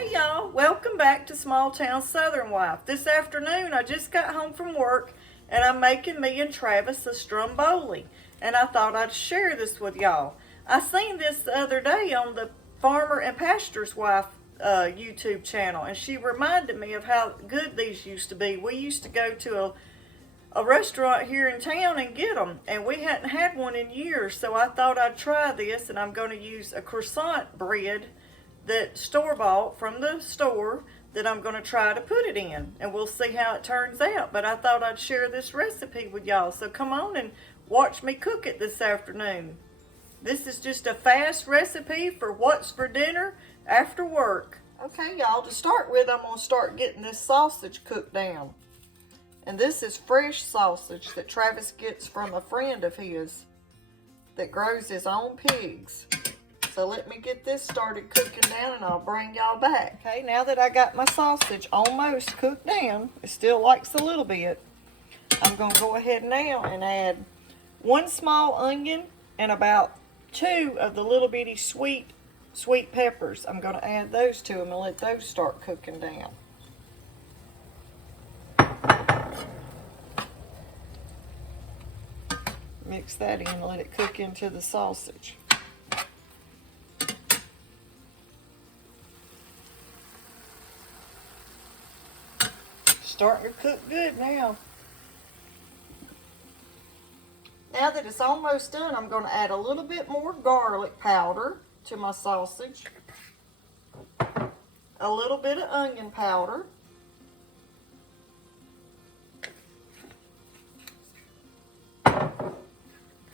Hey y'all, welcome back to Small Town Southern Wife. This afternoon I just got home from work and I'm making me and Travis a stromboli, and I thought I'd share this with y'all. I seen this the other day on the Farmer and Pastor's Wife YouTube channel, and she reminded me of how good these used to be. We used to go to a restaurant here in town and get them, and we hadn't had one in years, so I thought I'd try this, and I'm going to use a croissant bread that store-bought from the store that I'm going to try to put it in, and we'll see how it turns out. But I thought I'd share this recipe with y'all, so come on and watch me cook it this afternoon. This is just a fast recipe for what's for dinner after work. Okay y'all, to start with I'm going to start getting this sausage cooked down. And this is fresh sausage that Travis gets from a friend of his that grows his own pigs. So let me get this started cooking down and I'll bring y'all back. Okay, now that I got my sausage almost cooked down, it still likes a little bit, I'm going to go ahead now and add 1 small onion and about 2 of the little bitty sweet peppers. I'm going to add those to them and let those start cooking down. Mix that in and let it cook into the sausage. Starting to cook good now. Now that it's almost done, I'm going to add a little bit more garlic powder to my sausage, a little bit of onion powder,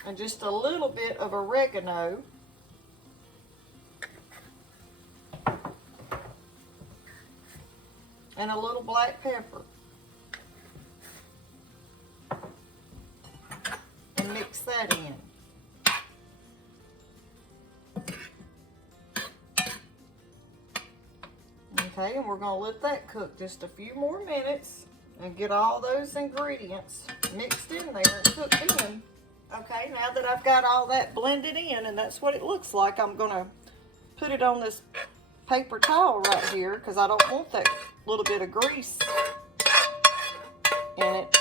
and just a little bit of oregano, and a little black pepper. And mix that in. Okay, and we're going to let that cook just a few more minutes and get all those ingredients mixed in there and cooked in. Okay, now that I've got all that blended in, and that's what it looks like, I'm going to put it on this paper towel right here because I don't want that little bit of grease in it.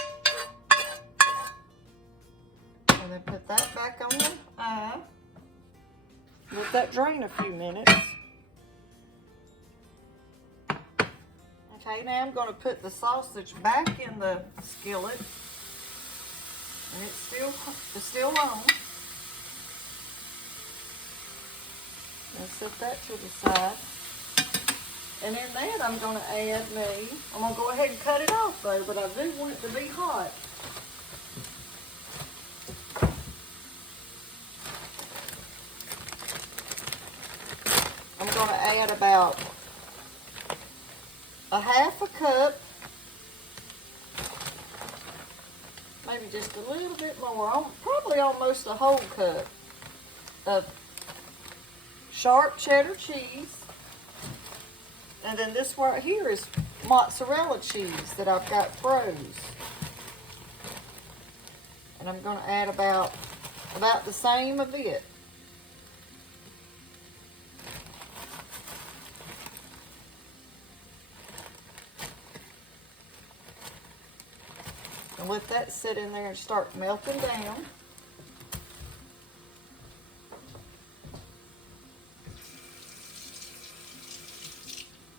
And then put that back on the eye. Let that drain a few minutes. Okay, now I'm going to put the sausage back in the skillet. And it's still on. And set that to the side. And in that I'm going to add I'm going to go ahead and cut it off though, but I do want it to be hot. I'm going to add about a 1/2 cup, maybe just a little bit more, probably almost a whole cup of sharp cheddar cheese. And then this right here is mozzarella cheese that I've got froze. And I'm going to add about the same of it. And let that sit in there and start melting down.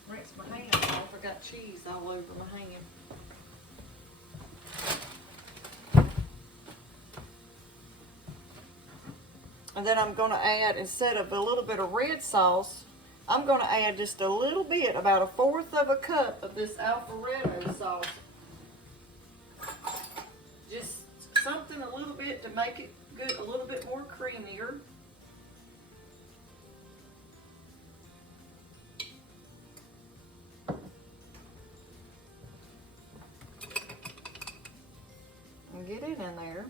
Rinse my hands off. I got cheese all over my hand. And then I'm going to add, instead of a little bit of red sauce, I'm going to add just a little bit, about 1/4 cup of this Alfredo sauce. Just something a little bit to make it good, a little bit more creamier. And get it in there.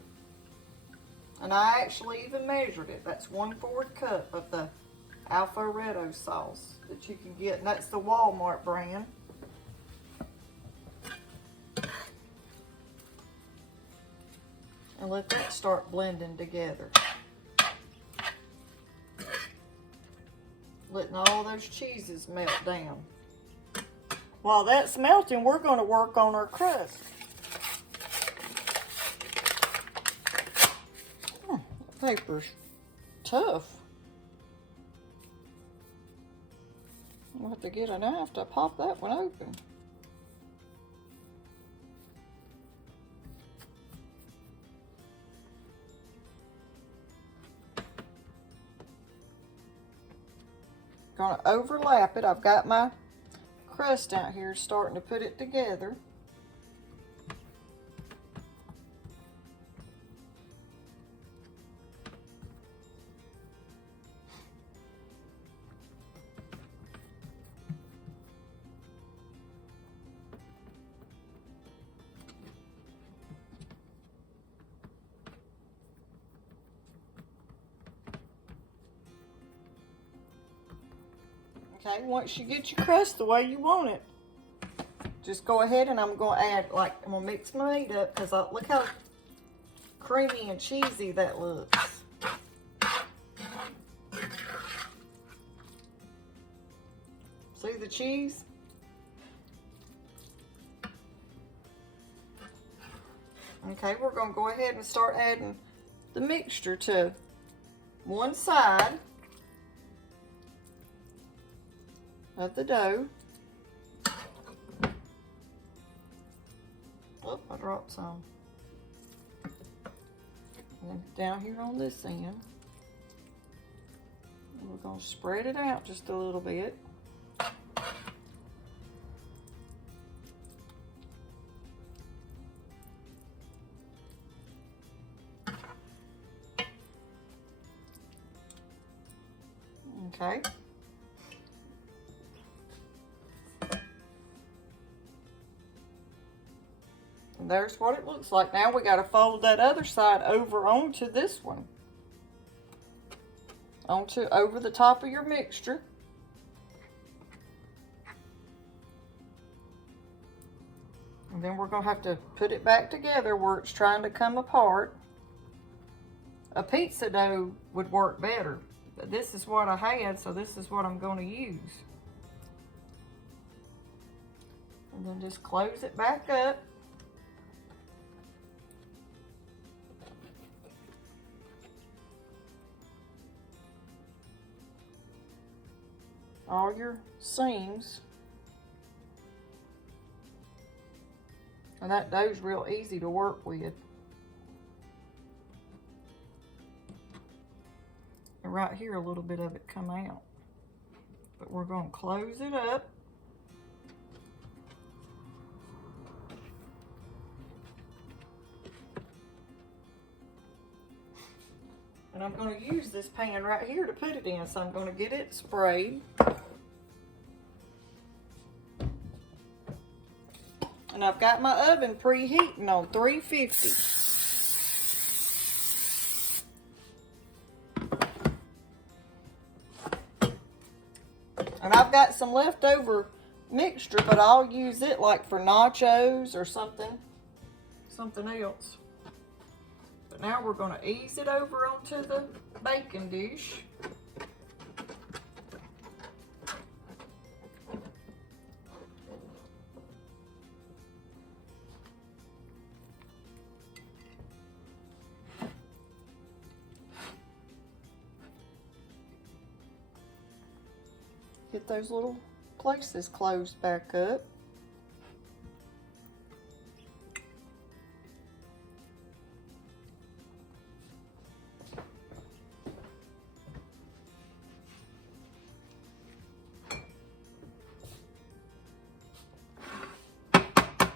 And I actually even measured it. That's 1/4 cup of the Alfredo sauce that you can get, and that's the Walmart brand. And let that start blending together. Letting all those cheeses melt down. While that's melting, we're going to work on our crust. The paper's tough. I'll have to get a knife to pop that one open. Gonna overlap it. I've got my crust out here starting to put it together. Okay, once you get your crust the way you want it, just go ahead and I'm going to add, I'm going to mix my meat up because look how creamy and cheesy that looks. See the cheese? Okay, we're going to go ahead and start adding the mixture to one side of the dough. Oh, I dropped some. And then down here on this end, we're going to spread it out just a little bit. Okay. And there's what it looks like. Now we got to fold that other side over onto this one. Over the top of your mixture. And then we're going to have to put it back together where it's trying to come apart. A pizza dough would work better. But this is what I had, so this is what I'm going to use. And then just close it back up. All your seams. And that dough's real easy to work with. And right here, a little bit of it come out. But we're going to close it up. And I'm going to use this pan right here to put it in. So I'm going to get it sprayed. And I've got my oven preheating on 350. And I've got some leftover mixture, but I'll use it like for nachos or something else. But now we're going to ease it over onto the baking dish. Get those little places closed back up.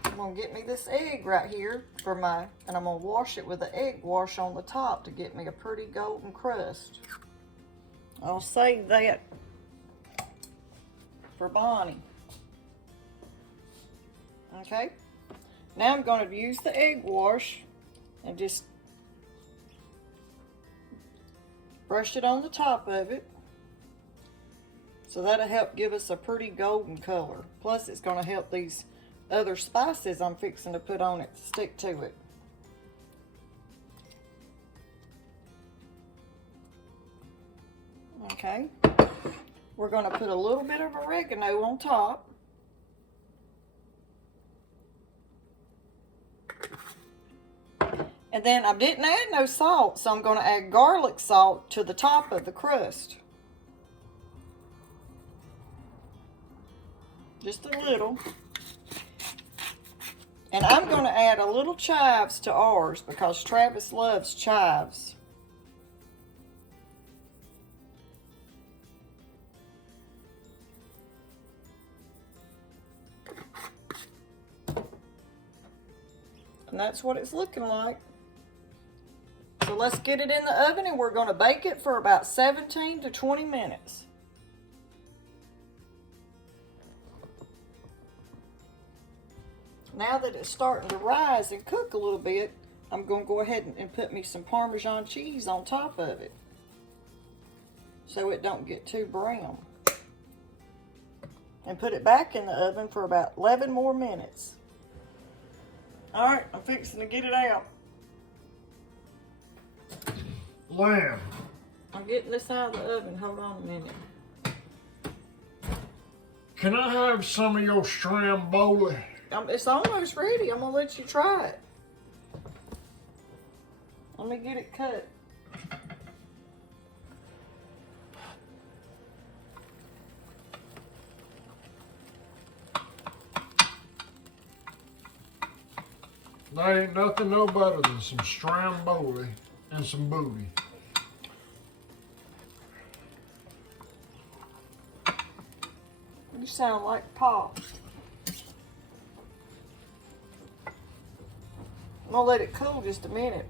I'm going to get me this egg right here and I'm going to wash it with the egg wash on the top to get me a pretty golden crust. I'll save that for Bonnie. Okay, now I'm going to use the egg wash and just brush it on the top of it. So that'll help give us a pretty golden color. Plus it's going to help these other spices I'm fixing to put on it to stick to it. Okay. We're going to put a little bit of oregano on top. And then I didn't add no salt, so I'm going to add garlic salt to the top of the crust. Just a little. And I'm going to add a little chives to ours because Travis loves chives. And that's what it's looking like. So let's get it in the oven and we're going to bake it for about 17 to 20 minutes. Now that it's starting to rise and cook a little bit, I'm going to go ahead and put me some Parmesan cheese on top of it so it don't get too brown. And put it back in the oven for about 11 more minutes. Alright, I'm fixing to get it out. Lamb. I'm getting this out of the oven. Hold on a minute. Can I have some of your Stromboli? It's almost ready. I'm going to let you try it. Let me get it cut. There ain't nothing no better than some Stromboli and some booty. You sound like Pop. I'm going to let it cool just a minute.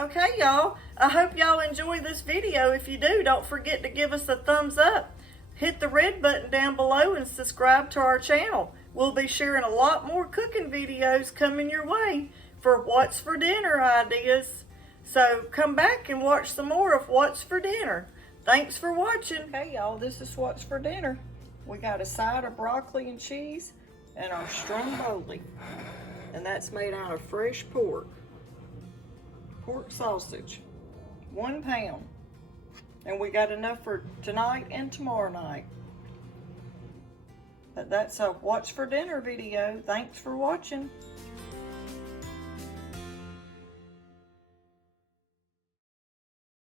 Okay, y'all. I hope y'all enjoy this video. If you do, don't forget to give us a thumbs up. Hit the red button down below and subscribe to our channel. We'll be sharing a lot more cooking videos coming your way for what's for dinner ideas. So come back and watch some more of what's for dinner. Thanks for watching. Hey, y'all. This is what's for dinner. We got a side of broccoli and cheese and our stromboli. And that's made out of fresh pork. Pork sausage, 1 pound, and we got enough for tonight and tomorrow night. But that's a what's for dinner video. Thanks for watching.